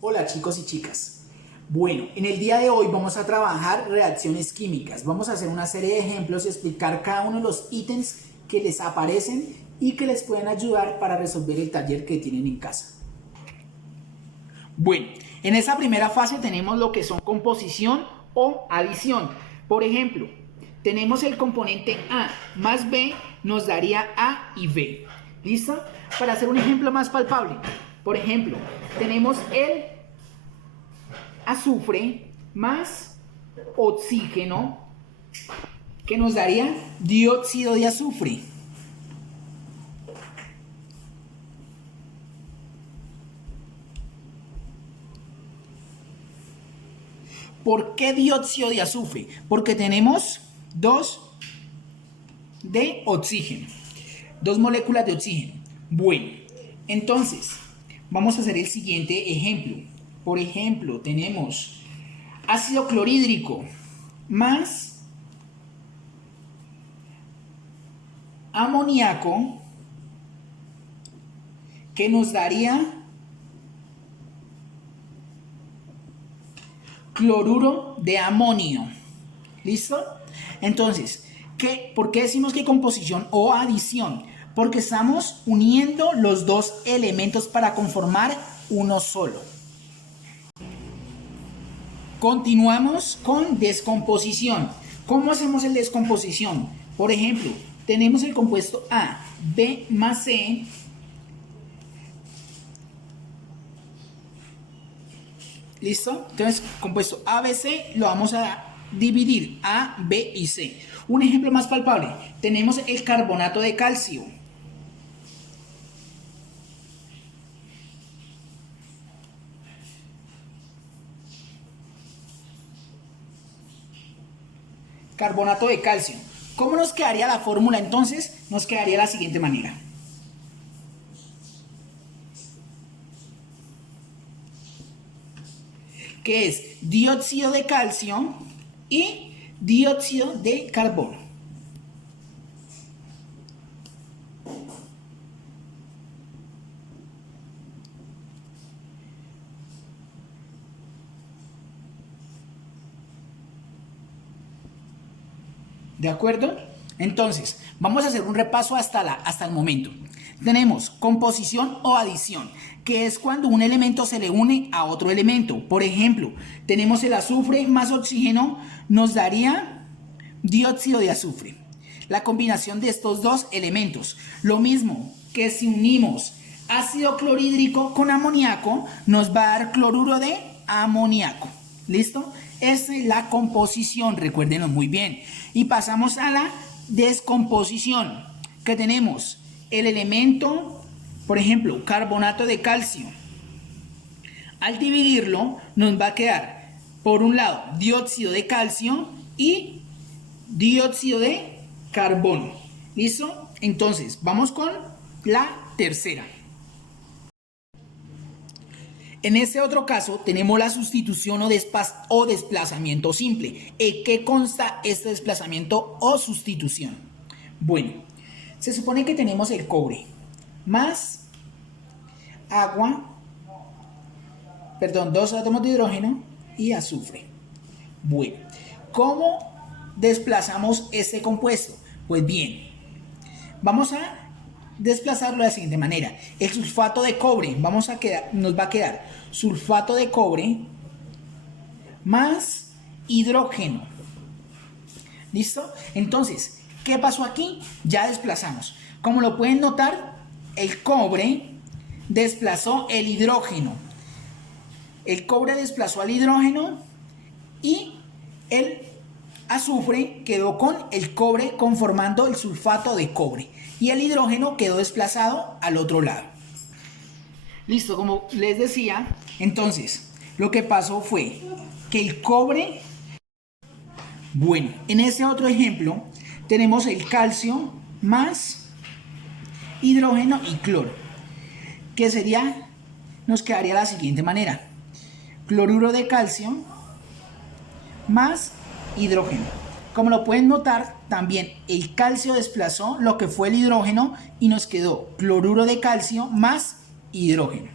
Hola chicos y chicas. Bueno, en el día de hoy vamos a trabajar reacciones químicas. Vamos a hacer una serie de ejemplos y explicar cada uno de los ítems que les aparecen y que les pueden ayudar para resolver el taller que tienen en casa. Bueno, en esa primera fase tenemos lo que son composición o adición. Por ejemplo, tenemos el componente A más B nos daría A y B. ¿Listo? Para hacer un ejemplo más palpable, por ejemplo, tenemos el azufre más oxígeno que nos daría dióxido de azufre. ¿Por qué dióxido de azufre? Porque tenemos dos de oxígeno, dos moléculas de oxígeno. Bueno, entonces vamos a hacer el siguiente ejemplo. Por ejemplo, tenemos ácido clorhídrico más amoníaco que nos daría cloruro de amonio. ¿Listo? Entonces, ¿por qué decimos que composición o adición? Porque estamos uniendo los dos elementos para conformar uno solo. Continuamos con descomposición. ¿Cómo hacemos el descomposición? Por ejemplo, tenemos el compuesto A, B más C. ¿Listo? Entonces, compuesto A, B, C lo vamos a dividir A, B y C. Un ejemplo más palpable. Tenemos el carbonato de calcio. Carbonato de calcio. ¿Cómo nos quedaría la fórmula entonces? Nos quedaría de la siguiente manera. Que es dióxido de calcio y dióxido de carbono. ¿De acuerdo? Entonces, vamos a hacer un repaso hasta el momento. Tenemos composición o adición, que es cuando un elemento se le une a otro elemento. Por ejemplo, tenemos el azufre más oxígeno, nos daría dióxido de azufre. La combinación de estos dos elementos. Lo mismo que si unimos ácido clorhídrico con amoníaco, nos va a dar cloruro de amoníaco. ¿Listo? Esa es la composición, recuérdenlo muy bien. Y pasamos a la descomposición, que tenemos el elemento, por ejemplo, carbonato de calcio. Al dividirlo, nos va a quedar, por un lado, dióxido de calcio y dióxido de carbono. ¿Listo? Entonces, vamos con la tercera. En este otro caso tenemos la sustitución o desplazamiento simple. ¿En qué consta este desplazamiento o sustitución? Bueno, se supone que tenemos el cobre más agua, dos átomos de hidrógeno y azufre. Bueno, ¿cómo desplazamos este compuesto? Pues bien, vamos a desplazarlo de la siguiente manera. El sulfato de cobre, nos va a quedar sulfato de cobre más hidrógeno. ¿Listo? Entonces, ¿qué pasó aquí? Ya desplazamos. Como lo pueden notar, el cobre desplazó el hidrógeno. El cobre desplazó al hidrógeno y el azufre quedó con el cobre conformando el sulfato de cobre y el hidrógeno quedó desplazado al otro lado. Listo, como les decía, entonces lo que pasó fue que el cobre, bueno, en este otro ejemplo tenemos el calcio más hidrógeno y cloro, que nos quedaría de la siguiente manera: cloruro de calcio más hidrógeno. Como lo pueden notar, también el calcio desplazó lo que fue el hidrógeno y nos quedó cloruro de calcio más hidrógeno.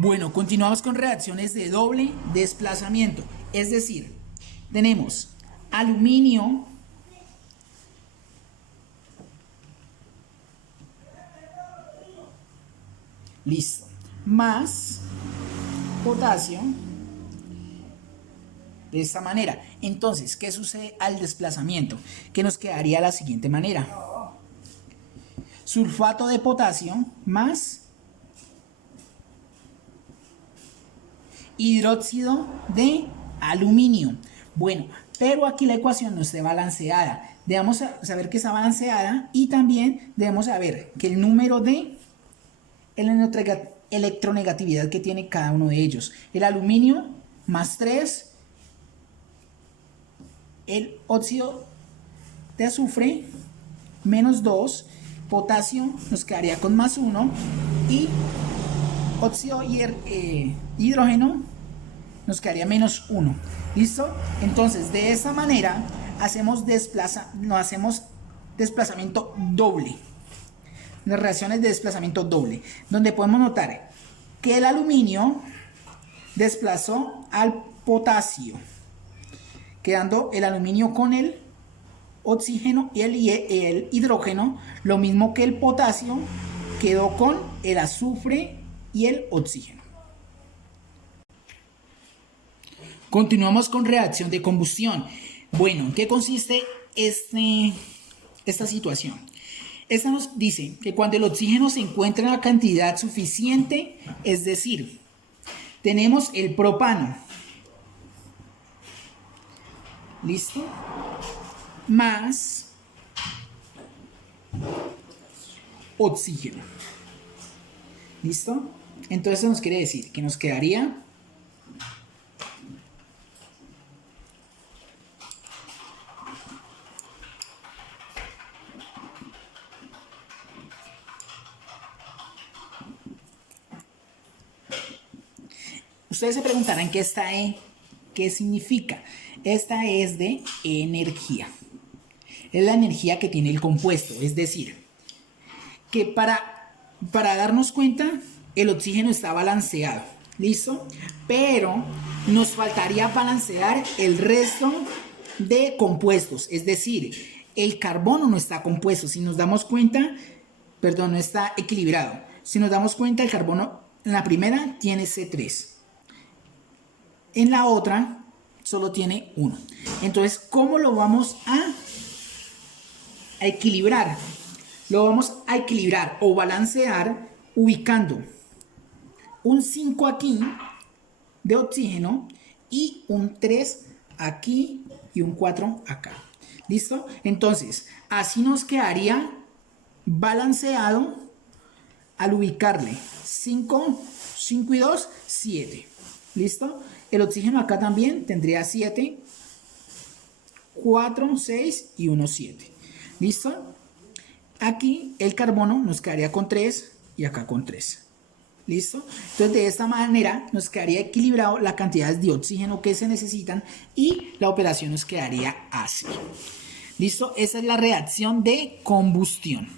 Bueno, continuamos con reacciones de doble desplazamiento. Es decir, tenemos aluminio listo, más potasio de esta manera. Entonces, ¿qué sucede al desplazamiento? Que nos quedaría de la siguiente manera: sulfato de potasio más hidróxido de aluminio. Bueno, pero aquí la ecuación no está balanceada. Debemos saber que está balanceada y también debemos saber que el número de electronegatividad que tiene cada uno de ellos. El aluminio más 3, el óxido de azufre menos 2, potasio nos quedaría con más 1 y óxido hidrógeno nos quedaría menos 1. ¿Listo? Entonces, de esa manera hacemos desplazamiento doble. Las reacciones de desplazamiento doble, donde podemos notar que el aluminio desplazó al potasio, quedando el aluminio con el oxígeno y el hidrógeno, lo mismo que el potasio quedó con el azufre y el oxígeno. Continuamos con reacción de combustión. Bueno, ¿en qué consiste esta situación? Esta nos dice que cuando el oxígeno se encuentra en la cantidad suficiente, es decir, tenemos el propano, ¿listo? Más oxígeno, ¿listo? Entonces eso nos quiere decir que nos quedaría ustedes se preguntarán qué esta E, qué significa. Esta es de energía. Es la energía que tiene el compuesto. Es decir, que para darnos cuenta, el oxígeno está balanceado. ¿Listo? Pero nos faltaría balancear el resto de compuestos. Es decir, el carbono no está compuesto. Si nos damos cuenta, perdón, no está equilibrado. Si nos damos cuenta, el carbono en la primera tiene C3. En la otra solo tiene 1. Entonces, ¿cómo lo vamos a equilibrar? Lo vamos a equilibrar o balancear ubicando un 5 aquí de oxígeno y un 3 aquí y un 4 acá. ¿Listo? Entonces, así nos quedaría balanceado al ubicarle 5 y 2, 7. ¿Listo? El oxígeno acá también tendría 7, 4, 6 y 1, 7. ¿Listo? Aquí el carbono nos quedaría con 3 y acá con 3. ¿Listo? Entonces de esta manera nos quedaría equilibrado la cantidad de oxígeno que se necesitan y la operación nos quedaría así. ¿Listo? Esa es la reacción de combustión.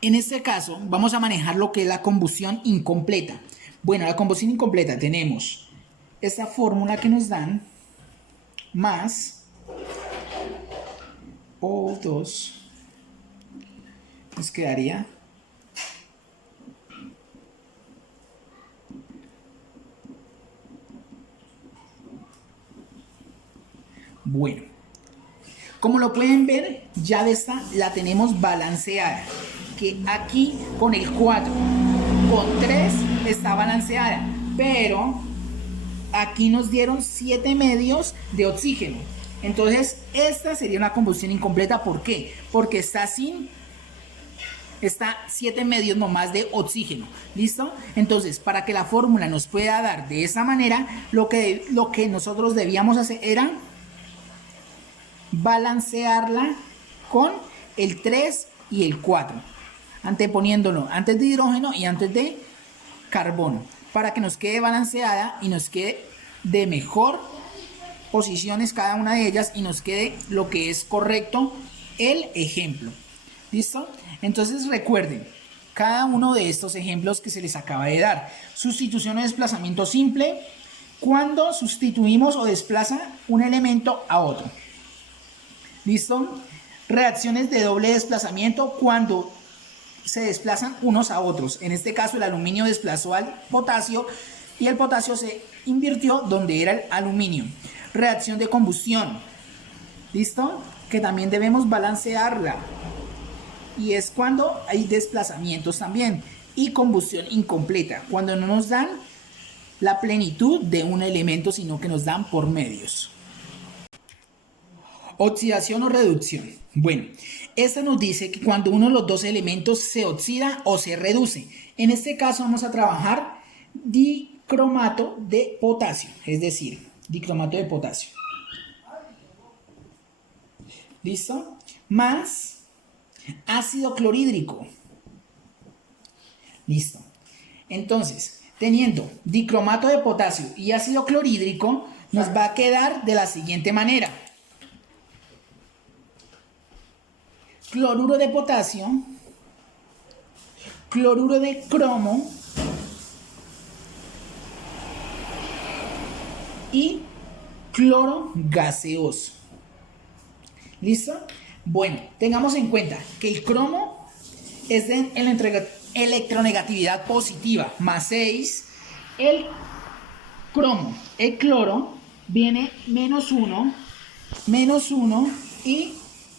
En este caso vamos a manejar lo que es la combustión incompleta. Bueno, la combustión incompleta tenemos esta fórmula que nos dan más O2 nos quedaría bueno. Como lo pueden ver, ya de esta la tenemos balanceada, que aquí con el 4 con 3 está balanceada, pero aquí nos dieron 7 medios de oxígeno. Entonces esta sería una combustión incompleta. ¿Por qué? Porque está 7 medios nomás de oxígeno. ¿Listo? Entonces, para que la fórmula nos pueda dar de esa manera, lo que nosotros debíamos hacer era balancearla con el 3 y el 4, anteponiéndolo antes de hidrógeno y antes de carbono, para que nos quede balanceada y nos quede de mejor posiciones cada una de ellas y nos quede lo que es correcto el ejemplo. ¿Listo? Entonces recuerden, cada uno de estos ejemplos que se les acaba de dar. Sustitución o desplazamiento simple, cuando sustituimos o desplaza un elemento a otro. ¿Listo? Reacciones de doble desplazamiento, cuando se desplazan unos a otros. En este caso el aluminio desplazó al potasio y el potasio se invirtió donde era el aluminio. Reacción de combustión. ¿Listo? Que también debemos balancearla. Y es cuando hay desplazamientos también. Y combustión incompleta, cuando no nos dan la plenitud de un elemento, sino que nos dan por medios. Oxidación o reducción. Bueno, esta nos dice que cuando uno de los dos elementos se oxida o se reduce. En este caso vamos a trabajar dicromato de potasio, es decir, dicromato de potasio. ¿Listo? Más ácido clorhídrico. Listo. Entonces, teniendo dicromato de potasio y ácido clorhídrico, nos va a quedar de la siguiente manera. Cloruro de potasio, cloruro de cromo y cloro gaseoso. ¿Listo? Bueno, tengamos en cuenta que el cromo es de electronegatividad positiva, más 6. El cloro viene menos 1 y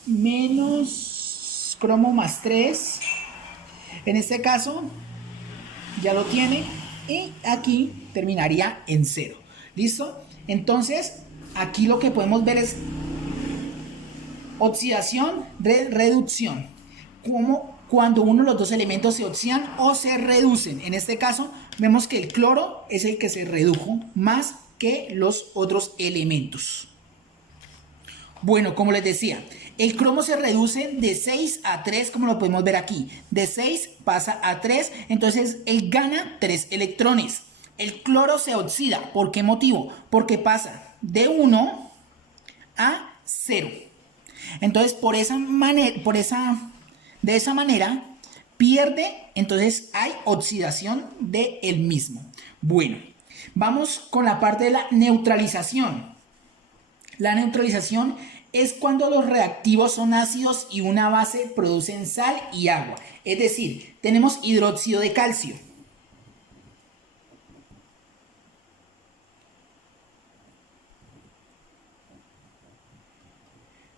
menos cromo más 3. En este caso ya lo tiene y aquí terminaría en 0. ¿Listo? Entonces aquí lo que podemos ver es oxidación, reducción, como cuando uno de los dos elementos se oxidan o se reducen. En este caso vemos que el cloro es el que se redujo más que los otros elementos. Bueno, como les decía, el cromo se reduce de 6 a 3, como lo podemos ver aquí. De 6 pasa a 3, entonces él gana 3 electrones. El cloro se oxida. ¿Por qué motivo? Porque pasa de 1 a 0. Entonces, de esa manera, pierde, entonces hay oxidación del mismo. Bueno, vamos con la parte de la neutralización. La neutralización es cuando los reactivos son ácidos y una base producen sal y agua. Es decir, tenemos hidróxido de calcio.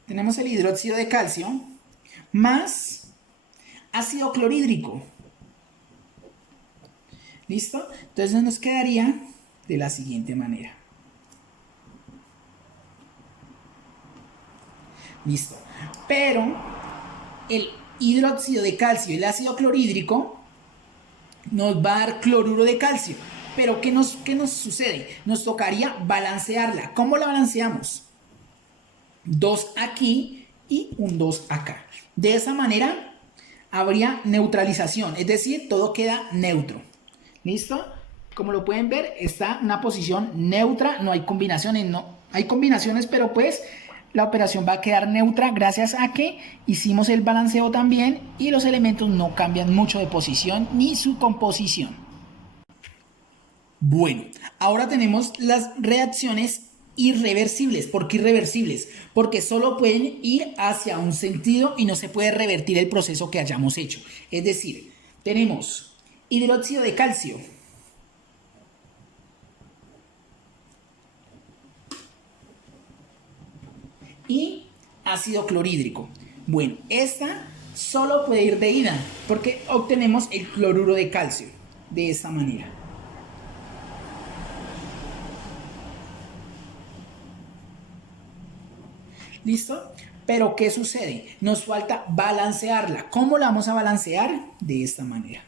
Tenemos el hidróxido de calcio más ácido clorhídrico. ¿Listo? Entonces nos quedaría de la siguiente manera. Listo. Pero el hidróxido de calcio y el ácido clorhídrico nos va a dar cloruro de calcio. Pero ¿qué nos sucede? Nos tocaría balancearla. ¿Cómo la balanceamos? 2 aquí y un 2 acá. De esa manera habría neutralización, es decir, todo queda neutro. ¿Listo? Como lo pueden ver, está en una posición neutra, no hay combinaciones, hay combinaciones, pero pues la operación va a quedar neutra gracias a que hicimos el balanceo también y los elementos no cambian mucho de posición ni su composición. Bueno, ahora tenemos las reacciones irreversibles. ¿Por qué irreversibles? Porque solo pueden ir hacia un sentido y no se puede revertir el proceso que hayamos hecho. Es decir, tenemos hidróxido de calcio y ácido clorhídrico. Bueno, esta solo puede ir de ida porque obtenemos el cloruro de calcio de esta manera. ¿Listo? Pero ¿qué sucede? Nos falta balancearla. ¿Cómo la vamos a balancear? De esta manera.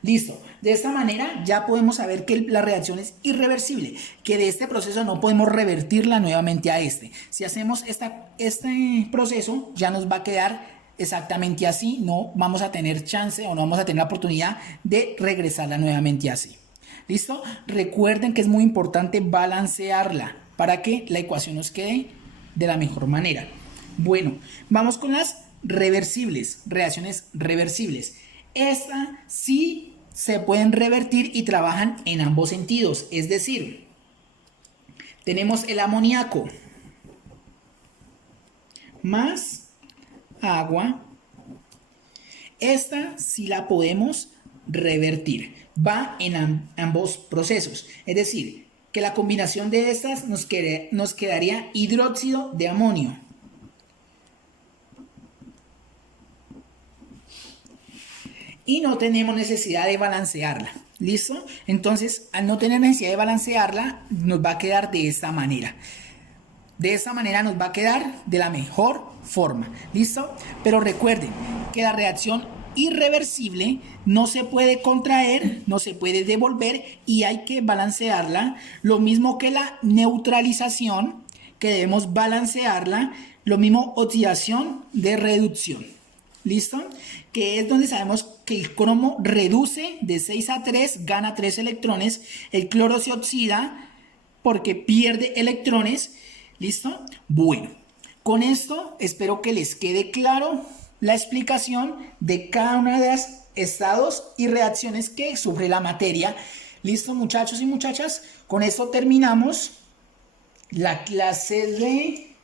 Listo. De esta manera ya podemos saber que la reacción es irreversible, que de este proceso no podemos revertirla nuevamente a este. Si hacemos este proceso, ya nos va a quedar exactamente así. No vamos a tener chance o no vamos a tener la oportunidad de regresarla nuevamente así. ¿Listo? Recuerden que es muy importante balancearla para que la ecuación nos quede de la mejor manera. Bueno, vamos con las reversibles, reacciones reversibles. Estas sí se pueden revertir y trabajan en ambos sentidos. Es decir, tenemos el amoníaco más agua. Esta sí la podemos revertir. Va en ambos procesos. Es decir, que la combinación de estas nos quedaría hidróxido de amonio. Y no tenemos necesidad de balancearla. ¿Listo? Entonces, al no tener necesidad de balancearla, nos va a quedar de esta manera. De esta manera nos va a quedar de la mejor forma. ¿Listo? Pero recuerden que la reacción irreversible no se puede contraer, no se puede devolver y hay que balancearla. Lo mismo que la neutralización, que debemos balancearla. Lo mismo oxidación de reducción. ¿Listo? Que es donde sabemos que el cromo reduce de 6 a 3, gana 3 electrones. El cloro se oxida porque pierde electrones. ¿Listo? Bueno, con esto espero que les quede claro la explicación de cada uno de los estados y reacciones que sufre la materia. ¿Listo, muchachos y muchachas? Con esto terminamos la clase de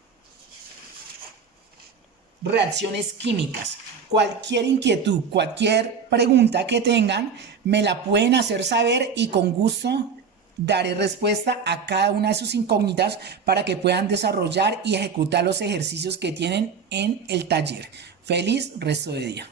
reacciones químicas. Cualquier inquietud, cualquier pregunta que tengan, me la pueden hacer saber y con gusto daré respuesta a cada una de sus incógnitas para que puedan desarrollar y ejecutar los ejercicios que tienen en el taller. Feliz resto de día.